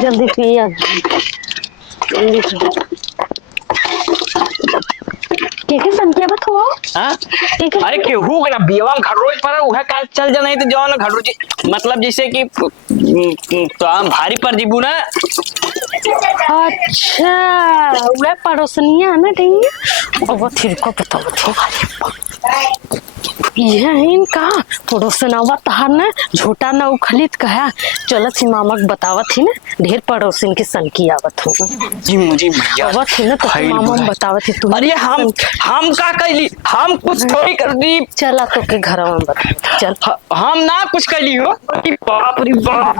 जल्दी पिया के संख्या बत हो। हां अरे केहू के ना बियावा घर रोज पर उहे काल चल जाना तो जवन घर रोज मतलब जैसे कि तो हम भारी पर जीबू ना। अच्छा उले पड़ोसनिया ना कहीं अब फिर को बताओ तो यह इनका पड़ोसनवा तहार ना झूठा ना उखलित कहा चलत सी मामक बतावत थी ना ढेर पड़ोसिन की संकी आवत हो जी मुझे भैया आवत थी ना तो मामा बतावत थी तुम। अरे हम का कैली हम कुछ थोड़ी कर दी। चला तो के घर में बता चल हम ना कुछ कैली हो। बाप रे बाप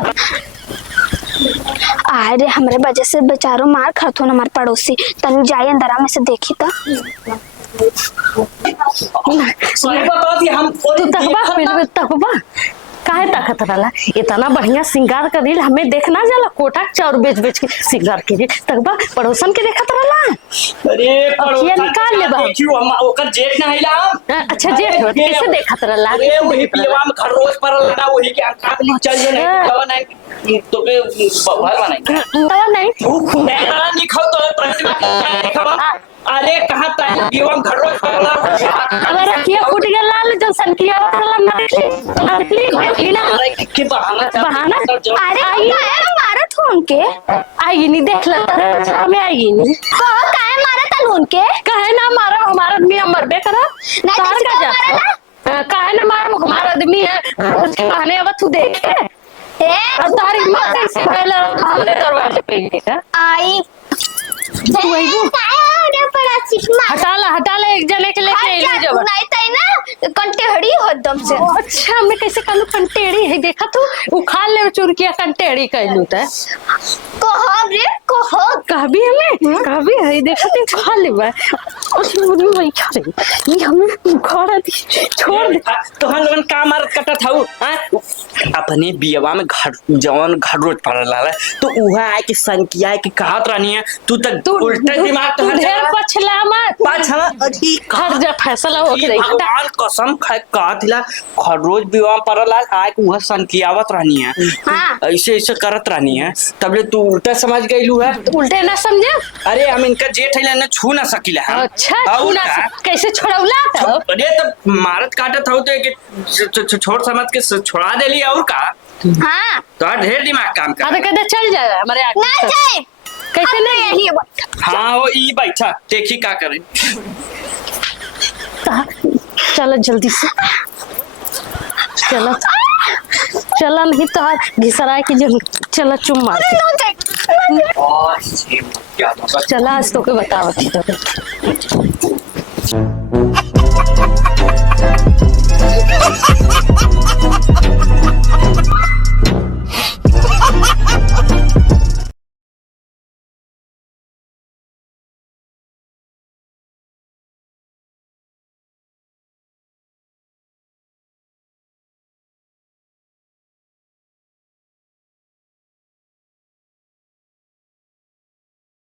अरे हमरे वजह से बेचारो मार खात हो हमार पड़ोसी तनी जाई अंदर में से देखी तो सही बता दी हम तू तकबा काहे ताकत वाला इतना बढ़िया सिंगार करिल हमें देखना जाला कोटा चाउर बेच बेच के सिंगार के तकबा पड़ोसन के देखत रहला। अरे पड़ोसन निकाल ले बा देखियो हम ओकर जेठ ना हिला। अच्छा जेठ कैसे देखत रहला। अरे वही पियवा में घर रोज पर लड़ा वही के आंखा चल जे नहीं दवा नहीं तो के भर बनाई दवा नहीं मैं नहीं खाओ तो प्रतिमा अरे कहां तक पियवा में घर रोज पर लड़ा अरे रखिए फूट गया लाल जन संकिया वाला नकली ना के बहाना अरे आई मारा था उनके आई नहीं देख लेता हमें आई नहीं काहे मारा था उनके काहे ना मारा हमारा आदमी मरबे करा तार का जा काहे ना मारा हमारा आदमी है उसके बहाने अब तू देखे ए तारी मां कैसे पहले हमने दरवाजे पे आई हटा ले एक जने के लेके ले जब नहीं तई ना कंटेहड़ी हो एकदम से। अच्छा मैं कैसे कहलू कंटेहड़ी है देखा तू उखाड़ ले चुरकिया कंटेहड़ी कहलू त कहो रे कहो कहबी हमें कहबी है देखा तू खा ले बा उसमें वही खा रही ये हमें खड़ा दी छोड़ दे तो हम लोगन का मार कटा थाऊ हां अपने बियावा में घर जवान घर रोज पर लाला तो उहा आए के संकिया के कहत रहनी है तू तक उल्टा दिमाग तो ढेर पछला मत पाछला अजी घर जा फैसला हो गई भगवान कसम खाए कहतिला घर रोज बियावा पर लाल आए के उहा संकियावत रहनी है। हां ऐसे ऐसे करत रहनी है तबले तू उल्टा समझ गईलू है उल्टे ना समझे। अरे हम इनका जेठ है ना छू ना सकिला है। अच्छा छू ना कैसे छोड़ौला तो अरे तब मारत काटत हो तो के छोड़ समझ के छोड़ा देली और का। हां तो ढेर दिमाग काम कर अरे कहते चल जाए हमारे आगे ना जाए कैसे नहीं यही है। हाँ वो ई बैठा देखी का करे चलो जल्दी से चलो चला नहीं तो घिसराए की जब चला चुम मार चला आज तो के बतावत तो